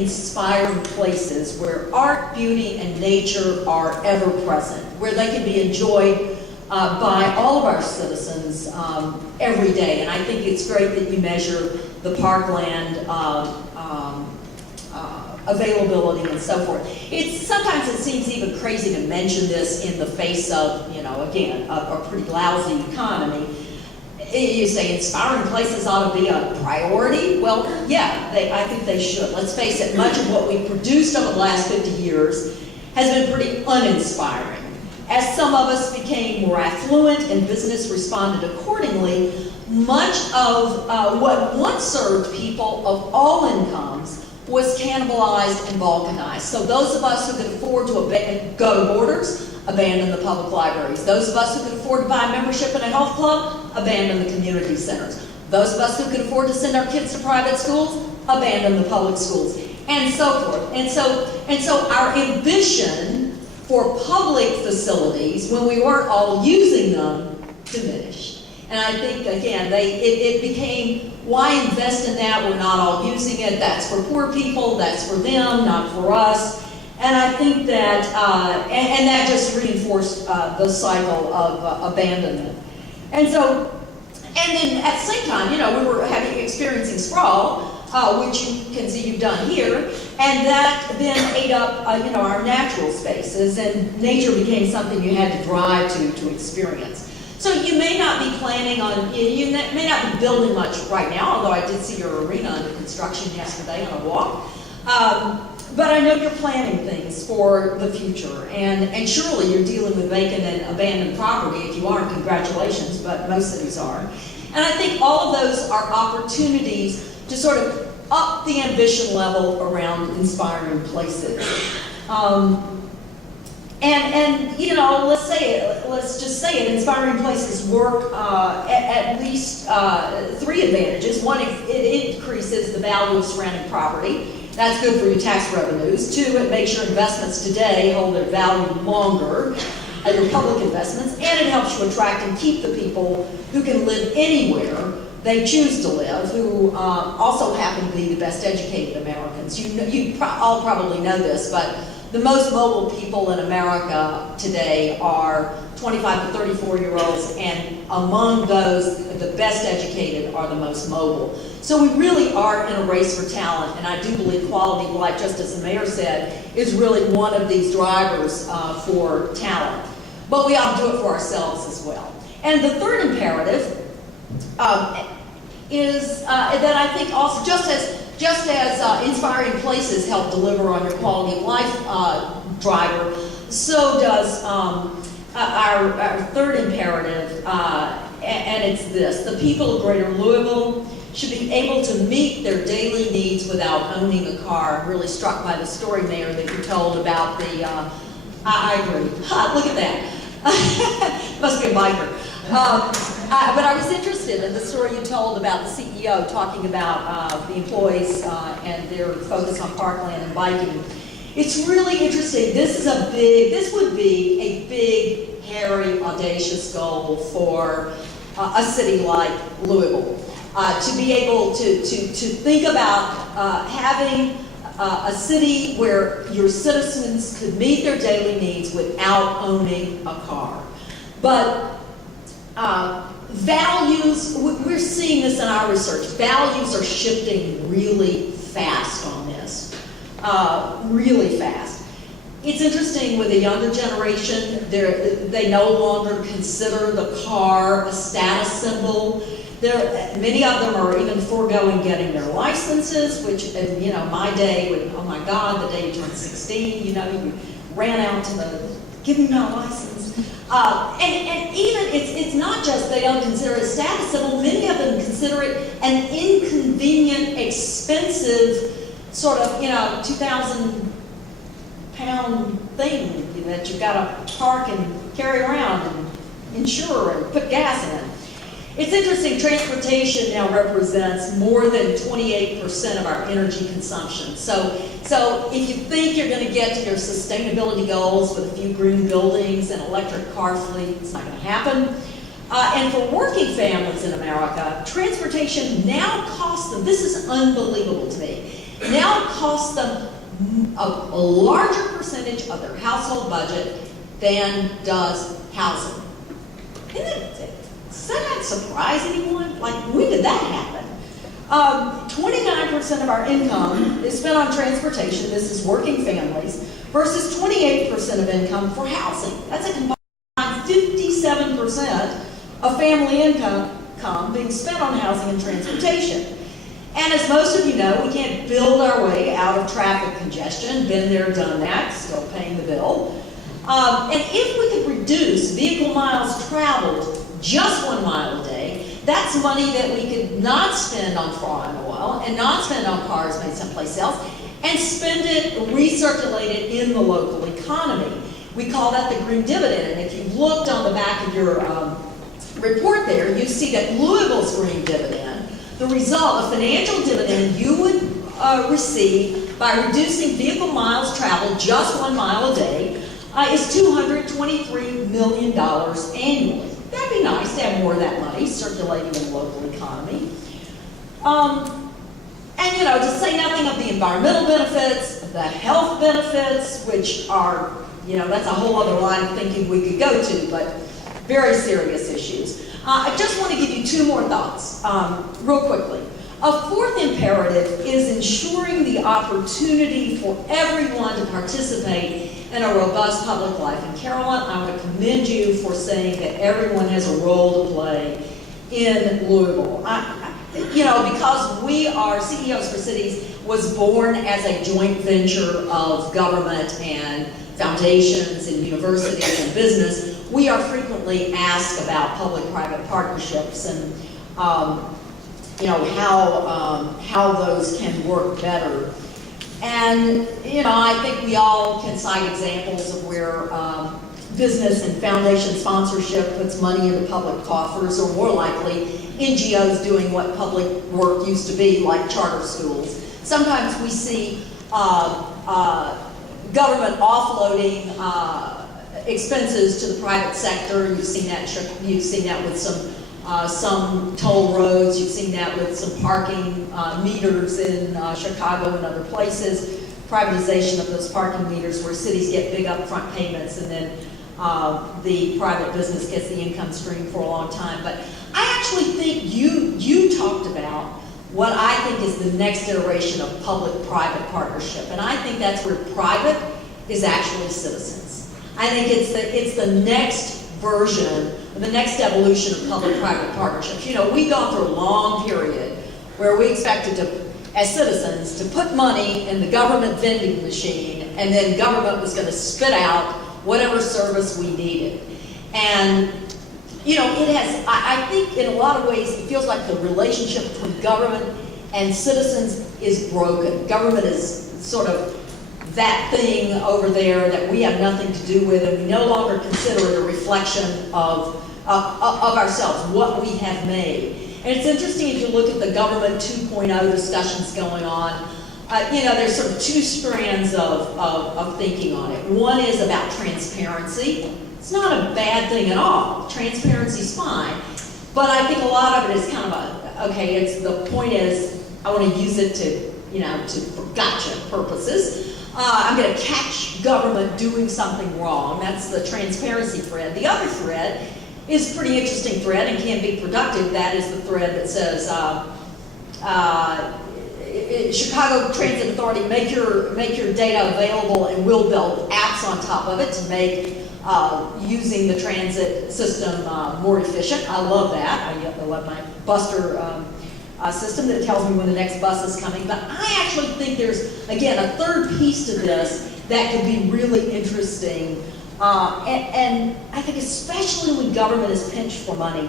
inspiring places where art, beauty, and nature are ever present, where they can be enjoyed by all of our citizens every day. And I think it's great that you measure the parkland availability and so forth. Sometimes it seems even crazy to mention this in the face of, again, a pretty lousy economy. You say inspiring places ought to be a priority. Well, yeah, I think they should. Let's face it, much of what we've produced over the last 50 years has been pretty uninspiring. As some of us became more affluent and business responded accordingly, much of what once served people of all incomes was cannibalized and balkanized. So those of us who could afford to go to Borders, abandoned the public libraries. Those of us who could afford to buy membership in a health club, abandoned the community centers. Those of us who could afford to send our kids to private schools, abandoned the public schools, and so forth. And so our ambition for public facilities, when we weren't all using them, diminished. And I think, again, it became, why invest in that? We're not all using it. That's for poor people. That's for them, not for us. And I think that, and that just reinforced the cycle of abandonment. And then at the same time, we were experiencing sprawl, which you can see you've done here, and that then ate up, our natural spaces, and nature became something you had to drive to experience. So you may not be planning on, you may not be building much right now, although I did see your arena under construction yesterday on a walk. But I know you're planning things for the future, and surely you're dealing with vacant and abandoned property. If you aren't, congratulations, but most cities are. And I think all of those are opportunities to sort of up the ambition level around inspiring places. Let's just say it, inspiring places work at least three advantages. One, it increases the value of surrounding property. That's good for your tax revenues. Two, it makes your investments today hold their value longer, your public investments, and it helps you attract and keep the people who can live anywhere they choose to live, who also happen to be the best educated Americans. You all probably know this, but the most mobile people in America today are 25 to 34-year-olds, and among those, the best educated are the most mobile. So we really are in a race for talent, and I do believe quality of life, just as the mayor said, is really one of these drivers for talent. But we ought to do it for ourselves as well. And the third imperative is that I think also, just as inspiring places help deliver on your quality of life driver, so does our third imperative, and it's this: the people of Greater Louisville should be able to meet their daily needs without owning a car. I'm really struck by the story, Mayor, that you told about the, I agree. Look at that. Must be a biker. But I was interested in the story you told about the CEO talking about the employees and their focus on parkland and biking. It's really interesting. This would be a big, hairy, audacious goal for a city like Louisville. To be able to think about having a city where your citizens could meet their daily needs without owning a car. But values, we're seeing this in our research, values are shifting really fast on this, really fast. It's interesting with the younger generation, they no longer consider the car a status symbol. Many of them are even foregoing getting their licenses, which, my day, oh my God, the day you turned 16, you ran out to give me my license. And even, it's not just they don't consider it a status symbol, many of them consider it an inconvenient, expensive, sort of, 2,000 pound thing that you've got to park and carry around and insure and put gas in. It's interesting, transportation now represents more than 28% of our energy consumption. So if you think you're going to get to your sustainability goals with a few green buildings and electric car fleet, it's not going to happen. And for working families in America, transportation now costs them, this is unbelievable to me, now costs them a larger percentage of their household budget than does housing. Does that not surprise anyone? Like, when did that happen? 29% of our income is spent on transportation. This is working families, versus 28% of income for housing. That's a combined 57% of family income being spent on housing and transportation. And as most of you know, we can't build our way out of traffic congestion. Been there, done that, still paying the bill. And if we could reduce vehicle miles traveled just 1 mile a day, that's money that we could not spend on foreign oil and not spend on cars made someplace else, and spend it, recirculate it in the local economy. We call that the green dividend. And if you looked on the back of your report there, you see that Louisville's green dividend, the result, a financial dividend you would receive by reducing vehicle miles traveled just 1 mile a day, is $223 million annually. That'd be nice to have more of that money circulating in the local economy. And you know, to say nothing of the environmental benefits, the health benefits, which are, you know, that's a whole other line of thinking we could go to, but very serious issues. I just want to give you 2 more thoughts, real quickly. A fourth imperative is ensuring the opportunity for everyone to participate in a robust public life. And Carolyn, I want to commend you for saying that everyone has a role to play in Louisville. You know, because we are, CEOs for Cities was born as a joint venture of government and foundations and universities and business, we are frequently asked about public-private partnerships and you know, how those can work better. And you know, I think we all can cite examples of where business and foundation sponsorship puts money into public coffers, or more likely, NGOs doing what public work used to be, like charter schools. Sometimes we see government offloading expenses to the private sector. You've seen that with some toll roads. You've seen that with some parking meters in Chicago and other places. Privatization of those parking meters, where cities get big upfront payments and then the private business gets the income stream for a long time. But I actually think you talked about what I think is the next iteration of public-private partnership, and I think that's where private is actually citizens. I think it's the next version, the next evolution of public-private partnerships. You know, we've gone through a long period where we expected to, as citizens, to put money in the government vending machine, and then government was going to spit out whatever service we needed. And you know, it has, I think in a lot of ways, it feels like the relationship between government and citizens is broken. Government is sort of that thing over there that we have nothing to do with, and we no longer consider it a reflection of ourselves, what we have made. And it's interesting if you look at the government 2.0 discussions going on, you know, there's sort of 2 strands of thinking on it. One is about transparency. It's not a bad thing at all. Transparency's fine. But I think a lot of it is kind of okay, the point is, I want to use it to, you know, for gotcha purposes. I'm going to catch government doing something wrong. That's the transparency thread. The other thread is a pretty interesting thread and can be productive. That is the thread that says, Chicago Transit Authority, make your data available, and we'll build apps on top of it to make using the transit system more efficient. I love that. I love my Buster system that tells me when the next bus is coming. But I actually think there's, again, a third piece to this that could be really interesting. And I think especially when government is pinched for money,